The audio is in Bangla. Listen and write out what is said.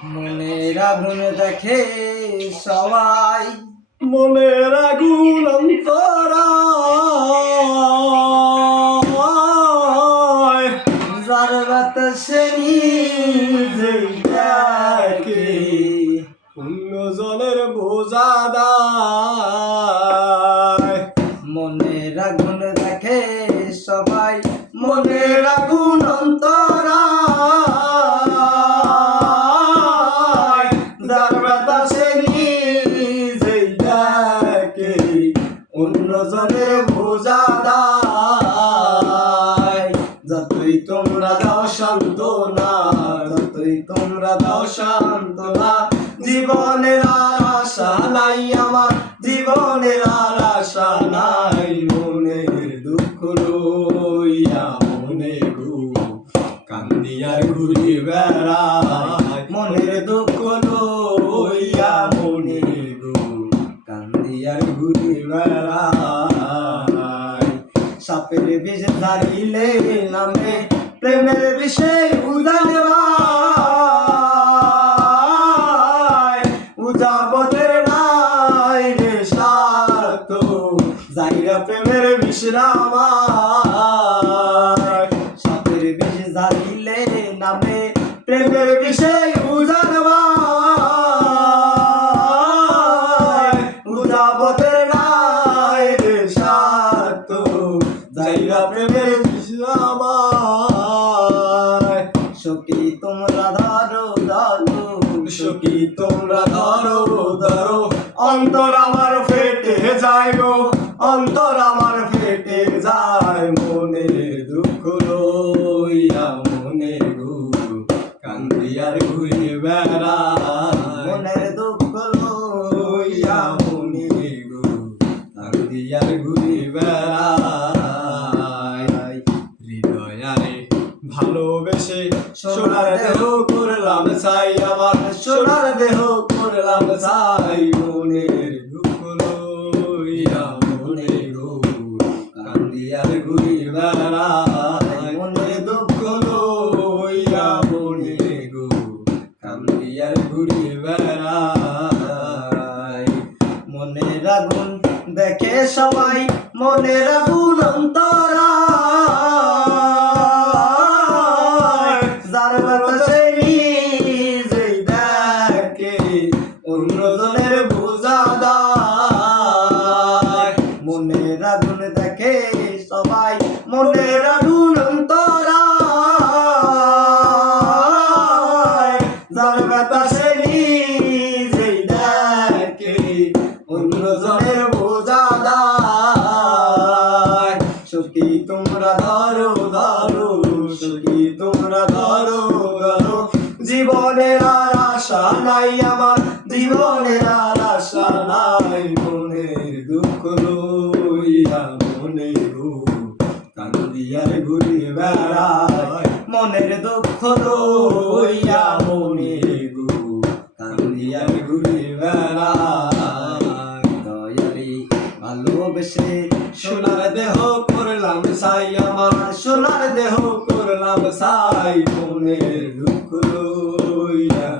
মনের আগুন দেখে সবাই, মনের আগুন অন্তরায়, যার বাতাসে নিজে দেখে অন্যজনের বোঝা দায়। মনের আগুন দেখে সবাই, মনের আগুন অন্তরায়, যার বাতাসে নিজে দেখে অন্যজনের বোঝা দায়। যতই তোমরা দাও সান্ত্বনা, যতই তোমরা দাও সান্ত্বনা, জীবনের আর আশা নাই আমার, জীবনের আর আশা নাই। মনের দুঃখ লইয়া মনে গো কান্দি আর ঘুরি বেড়াই। মনের দুঃখ লইয়া মনে গো কান্দি আর ঘুরি বেড়াই। সাপের বিষ ধারিলে নামে প্রেমের বিষে উজানে ভাই, উজাবতের নাই রে স্বার্থ, জায়গা প্রেমের বিশ্রাম। সাপের বিষ ধারিলে নামে প্রেমের বিষে উজানে ভাই, উজাবতের নাই রে স্বার্থ, জায়গা প্রেমের বিশ্রাম। সখী তোমরা ধরো ধরো, সখী তোমরা ধরো ধরো, অন্তর আমার ফেটে যায় গো, অন্তর আমার ফেটে যায়। মনের দুঃখ লইয়া মনে গো কান্দি আর ঘুরে বেড়াই। মনের দুঃখ লইয়া মনে গো কান্দি আর ঘুরে বেড়াই। হৃদয়ারে ভালোবেসে সোনার দেহ করলাম ছাই, আমার সোনার দেহ করলাম ছাই। মনের দুঃখ লইয়া মনে গো কান্দি আর ঘুরি বেড়াই। মনের দুঃখ লইয়া মনে গো কান্দি আর ঘুরি বেড়াই। মনের আগুন দেখে সবাই, মনের আগুন অন্তরায়, যার বাতাসে নিজে দেখে অন্যজনের বোঝা দায়। মনের আগুন দেখে সবাই, মনের আগুন অন্তরায়, যার বাতাসে নিজে দেখে অন্যজনের বোঝা দায়। সখী তোমরা ধরো ধরো, সখী তোমরা ধরো ধরো, জীবনের আর আশা নাই আমার, জীবনের আর আশা নাই। মনের দুঃখ লইয়া মনে গো কান্দি আর ঘুরি বেড়াই। মনের দুঃখ লইয়া মনে গো কান্দি আর ঘুরি বেড়াই। দয়ালি ভালোবেসে সোনার দেহ করলাম ছাই, আমার সোনার দেহ করলাম ছাই। মনের দুঃখ লইয়া